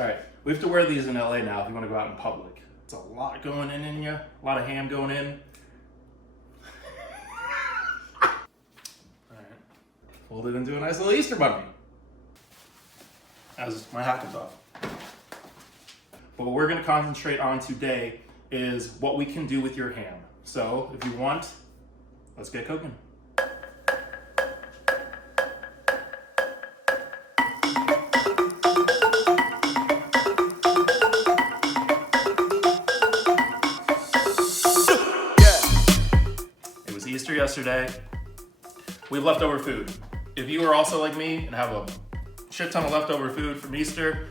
All right, we have to wear these in LA now if you want to go out in public. It's a lot going in you, a lot of ham going in. All right, fold it into a nice little Easter bunny. As my hat comes off. But what we're gonna concentrate on today is what we can do with your ham. So if you want, let's get cooking. It was Easter yesterday. We have leftover food. If you are also like me and have a shit ton of leftover food from Easter,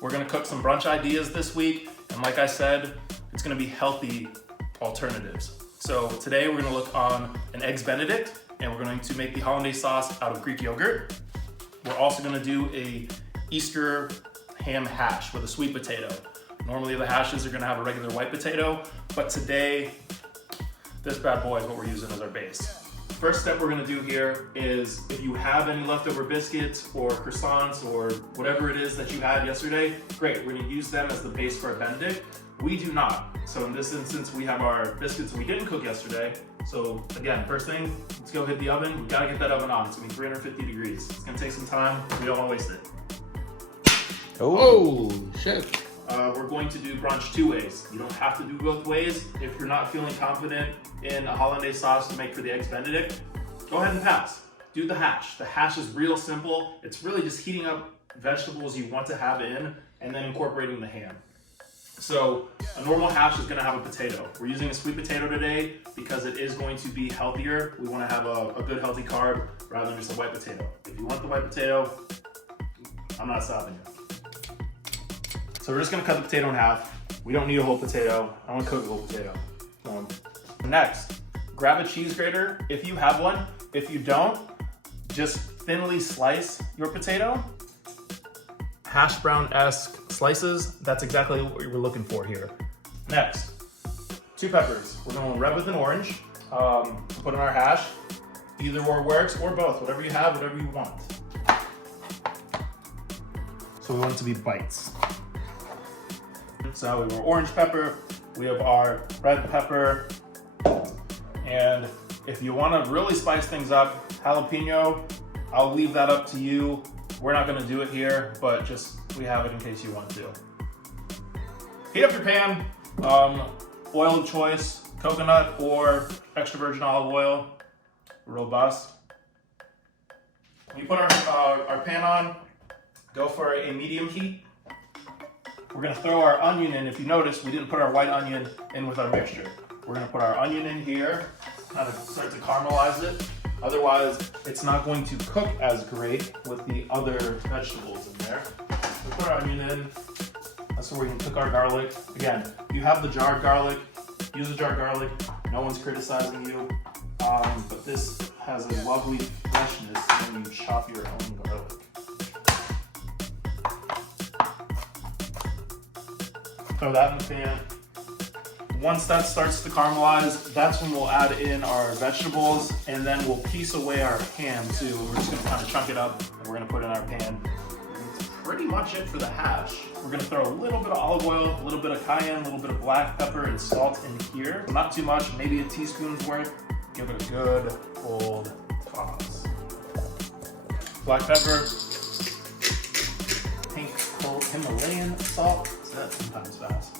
we're gonna cook some brunch ideas this week. And like I said, it's gonna be healthy alternatives. So today we're gonna look on an Eggs Benedict, and we're going to make the hollandaise sauce out of Greek yogurt. We're also gonna do a Easter ham hash with a sweet potato. Normally the hashes are gonna have a regular white potato, but today, this bad boy is what we're using as our base. First step we're gonna do here is if you have any leftover biscuits or croissants or whatever it is that you had yesterday, great, we're gonna use them as the base for a Benedict. We do not. So in this instance, we have our biscuits we didn't cook yesterday. So again, first thing, let's go hit the oven. We gotta get that oven on. It's gonna be 350 degrees. It's gonna take some time. We don't wanna waste it. Oh, shit. We're going to do brunch 2 ways. You don't have to do both ways. If you're not feeling confident in a hollandaise sauce to make for the Eggs Benedict, go ahead and pass. Do the hash. The hash is real simple. It's really just heating up vegetables you want to have in and then incorporating the ham. So a normal hash is gonna have a potato. We're using a sweet potato today because it is going to be healthier. We wanna have a good healthy carb rather than just a white potato. If you want the white potato, I'm not stopping you. So we're just gonna cut the potato in half. We don't need a whole potato. I wanna cook a whole potato. Next, grab a cheese grater if you have one. If you don't, just thinly slice your potato. Hash brown-esque slices, that's exactly what we were looking for here. Next, 2 peppers. We're gonna red with an orange, put in our hash. Either or works, or both, whatever you have, whatever you want. So we want it to be bites. So we have orange pepper, we have our red pepper, and if you wanna really spice things up, jalapeno, I'll leave that up to you. We're not gonna do it here, but just we have it in case you want to. Heat up your pan, oil of choice, coconut or extra virgin olive oil, robust. When you put our pan on, go for a medium heat. We're gonna throw our onion in. If you notice, we didn't put our white onion in with our mixture. We're gonna put our onion in here, kind of start to caramelize it. Otherwise, it's not going to cook as great with the other vegetables in there. We put our onion in. That's where we can cook our garlic. Again, you have the jarred garlic, use the jarred garlic. No one's criticizing you. But this has a lovely freshness when you chop your own garlic. Throw that in the pan. Once that starts to caramelize, that's when we'll add in our vegetables, and then we'll piece away our ham too. We're just gonna kind of chunk it up, and we're gonna put it in our pan. That's pretty much it for the hash. We're gonna throw a little bit of olive oil, a little bit of cayenne, a little bit of black pepper and salt in here. Not too much, maybe a teaspoon's worth. Give it a good old toss. Black pepper, pink cold Himalayan salt. So that's sometimes fast.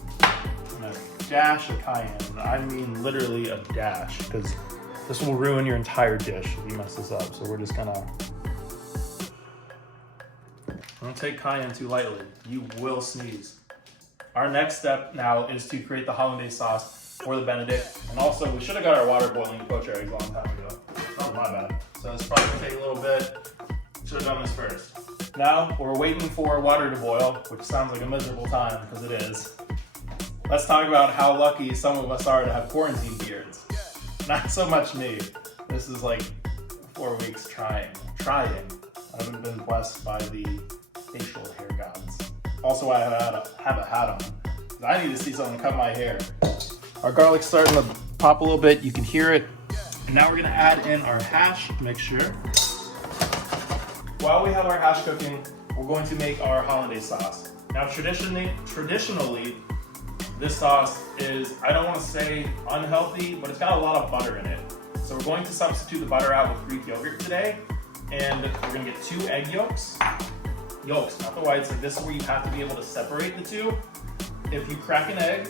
And a dash of cayenne. I mean literally a dash, because this will ruin your entire dish if you mess this up. So we're just gonna, don't take cayenne too lightly. You will sneeze. Our next step now is to create the hollandaise sauce for the Benedict. And also, we should have got our water boiling to poach our eggs a long time ago. That was my bad. So it's probably gonna take a little bit. Should have done this first. Now, we're waiting for water to boil, which sounds like a miserable time, because it is. Let's talk about how lucky some of us are to have quarantine beards. Not so much me. This is like 4 weeks trying. I haven't been blessed by the facial hair gods. Also, I have a hat on. I need to see someone cut my hair. Our garlic's starting to pop a little bit. You can hear it. And now we're gonna add in our hash mixture. While we have our hash cooking, we're going to make our hollandaise sauce. Now traditionally, this sauce is, I don't want to say unhealthy, but it's got a lot of butter in it. So we're going to substitute the butter out with Greek yogurt today. And we're gonna get 2 egg yolks. Yolks, not the whites. Like this is where you have to be able to separate the two. If you crack an egg,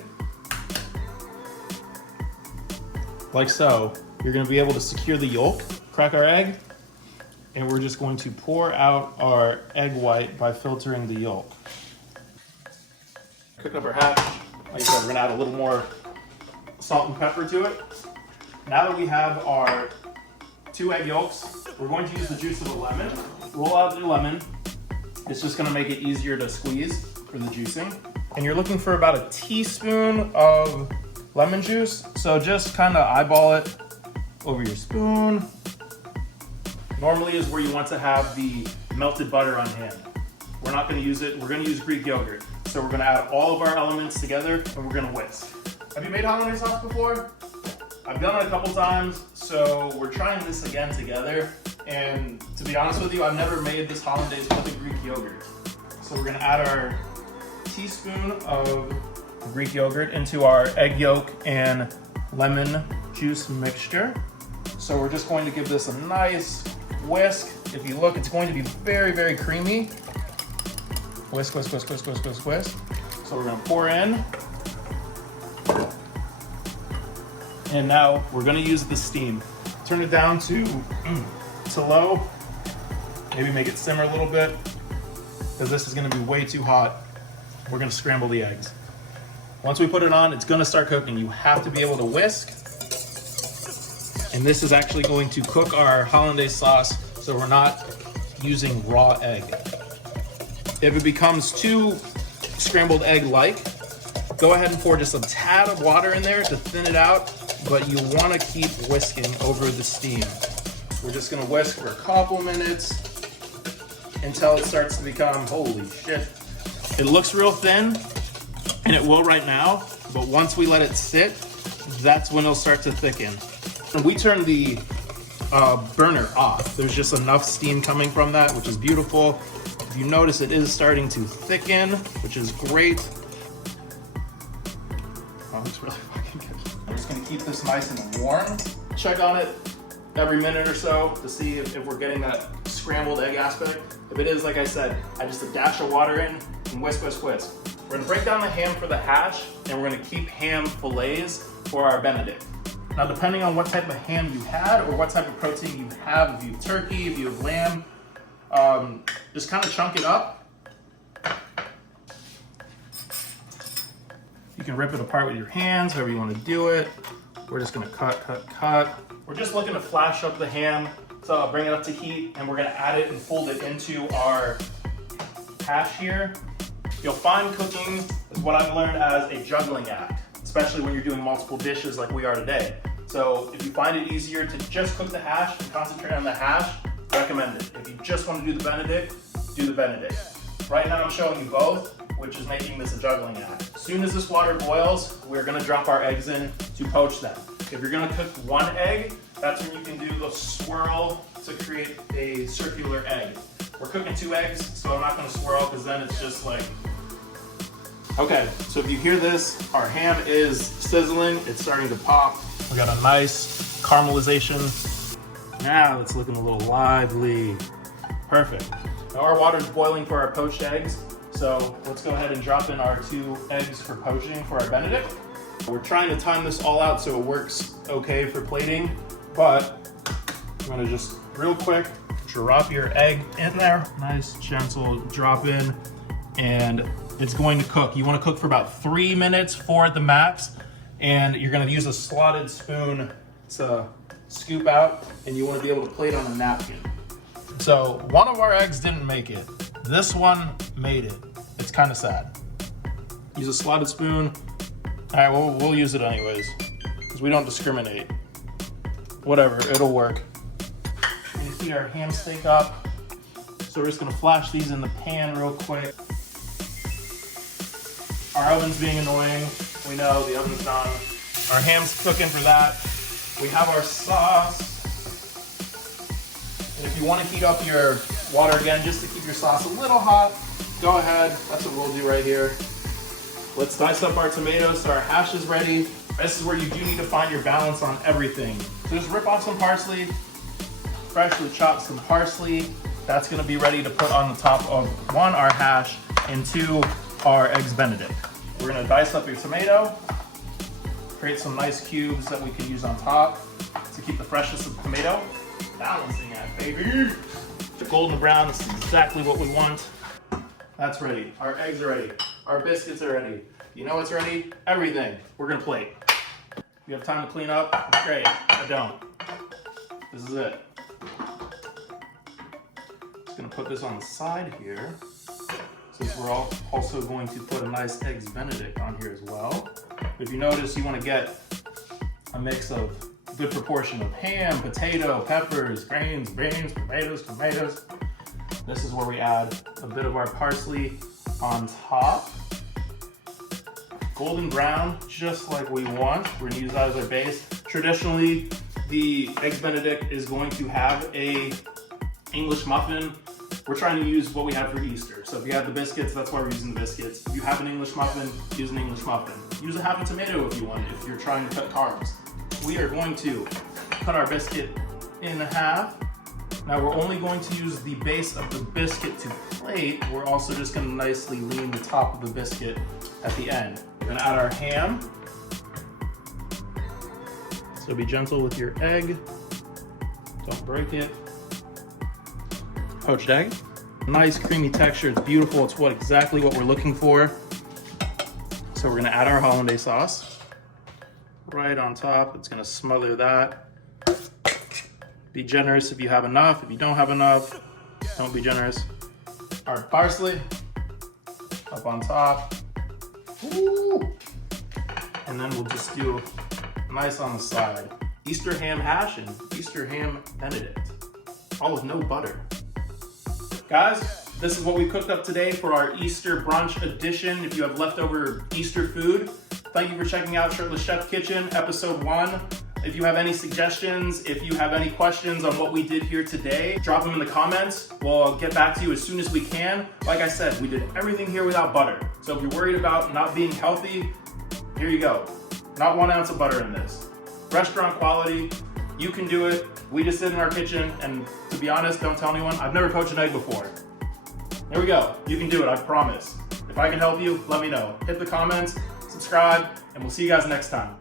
like so, you're gonna be able to secure the yolk, crack our egg, and we're just going to pour out our egg white by filtering the yolk. Cook up our hash. Like I said, we're gonna add a little more salt and pepper to it. Now that we have our 2 egg yolks, we're going to use the juice of a lemon. Roll out your lemon. It's just gonna make it easier to squeeze for the juicing. And you're looking for about a teaspoon of lemon juice. So just kind of eyeball it over your spoon. Normally is where you want to have the melted butter on hand. We're not gonna use it, we're gonna use Greek yogurt. So we're gonna add all of our elements together and we're gonna whisk. Have you made hollandaise sauce before? I've done it a couple times, so we're trying this again together. And to be honest with you, I've never made this hollandaise with a Greek yogurt. So we're gonna add our teaspoon of Greek yogurt into our egg yolk and lemon juice mixture. So we're just going to give this a nice whisk. If you look, it's going to be very, very creamy. Whisk, whisk, whisk, whisk, whisk, whisk, whisk. So we're gonna pour in. And now we're gonna use the steam. Turn it down to low. Maybe make it simmer a little bit, because this is gonna be way too hot. We're gonna scramble the eggs. Once we put it on, it's gonna start cooking. You have to be able to whisk. And this is actually going to cook our hollandaise sauce, so we're not using raw egg. If it becomes too scrambled egg-like, go ahead and pour just a tad of water in there to thin it out, but you wanna keep whisking over the steam. We're just gonna whisk for a couple minutes until it starts to become, holy shit. It looks real thin, and it will right now, but once we let it sit, that's when it'll start to thicken. And we turn the burner off. There's just enough steam coming from that, which is beautiful. If you notice, it is starting to thicken, which is great. Oh, it's really fucking good. I'm just gonna keep this nice and warm. Check on it every minute or so to see if we're getting that scrambled egg aspect. If it is, like I said, add just a dash of water in and whisk, whisk, whisk. We're gonna break down the ham for the hash, and we're gonna keep ham fillets for our Benedict. Now, depending on what type of ham you had or what type of protein you have, if you have turkey, if you have lamb, just kind of chunk it up. You can rip it apart with your hands, however you want to do it. We're just gonna cut, cut, cut. We're just looking to flash up the ham, so I'll bring it up to heat, and we're gonna add it and fold it into our hash here. You'll find cooking is what I've learned as a juggling act, especially when you're doing multiple dishes like we are today. So if you find it easier to just cook the hash and concentrate on the hash, recommend it. If you just want to do the Benedict, do the Benedict. Right now I'm showing you both, which is making this a juggling act. As soon as this water boils, we're gonna drop our eggs in to poach them. If you're gonna cook one egg, that's when you can do the swirl to create a circular egg. We're cooking 2 eggs, so I'm not gonna swirl because then it's just like. Okay, so if you hear this, our ham is sizzling, it's starting to pop. We got a nice caramelization. Now it's looking a little lively. Perfect. Now our water's boiling for our poached eggs, so let's go ahead and drop in our 2 eggs for poaching for our Benedict. We're trying to time this all out so it works okay for plating, but I'm gonna just real quick drop your egg in there. Nice gentle drop in, and it's going to cook. You want to cook for about 3 minutes, 4 at the max, and you're going to use a slotted spoon to scoop out, and you want to be able to plate on a napkin. So one of our eggs didn't make it. This one made it. It's kind of sad. Use a slotted spoon. All right, well, we'll use it anyways because we don't discriminate. Whatever, it'll work. We need to heat our ham steak up. So we're just gonna flash these in the pan real quick. Our oven's being annoying. We know the oven's done. Our ham's cooking for that. We have our sauce. And if you want to heat up your water again, just to keep your sauce a little hot, go ahead, that's what we'll do right here. Let's dice up our tomatoes so our hash is ready. This is where you do need to find your balance on everything. So just rip off some parsley, freshly chop some parsley. That's gonna be ready to put on the top of one, our hash, and two, our eggs Benedict. We're gonna dice up your tomato, create some nice cubes that we can use on top to keep the freshness of the tomato. Balancing that, baby. The golden brown, this is exactly what we want. That's ready. Our eggs are ready. Our biscuits are ready. You know what's ready? Everything. We're gonna plate. You have time to clean up? Great. I don't. This is it. Just gonna put this on the side here, since we're also going to put a nice eggs Benedict on here as well. If you notice, you want to get a mix of a good proportion of ham, potato, peppers, grains, beans, tomatoes. This is where we add a bit of our parsley on top. Golden brown, just like we want. We're gonna use that as our base. Traditionally, the eggs Benedict is going to have a English muffin. We're trying to use what we have for Easter. So if you have the biscuits, that's why we're using the biscuits. If you have an English muffin, use an English muffin. Use a half a tomato if you want, if you're trying to cut carbs. We are going to cut our biscuit in half. Now we're only going to use the base of the biscuit to plate. We're also just gonna nicely lean the top of the biscuit at the end. We're gonna add our ham. So be gentle with your egg. Don't break it. Poached egg. Nice creamy texture, it's beautiful. It's exactly what we're looking for. So we're gonna add our hollandaise sauce right on top. It's gonna smother that. Be generous if you have enough. If you don't have enough, don't be generous. Our parsley up on top. Ooh. And then we'll just do nice on the side. Easter ham hash and Easter ham Benedict. All with no butter. Guys, this is what we cooked up today for our Easter brunch edition. If you have leftover Easter food, thank you for checking out Shirtless Chef Kitchen, episode 1. If you have any suggestions, if you have any questions on what we did here today, drop them in the comments. We'll get back to you as soon as we can. Like I said, we did everything here without butter. So if you're worried about not being healthy, here you go. Not 1 ounce of butter in this. Restaurant quality, you can do it. We just sit in our kitchen, and to be honest, don't tell anyone, I've never poached an egg before. Here we go. You can do it, I promise. If I can help you, let me know. Hit the comments, subscribe, and we'll see you guys next time.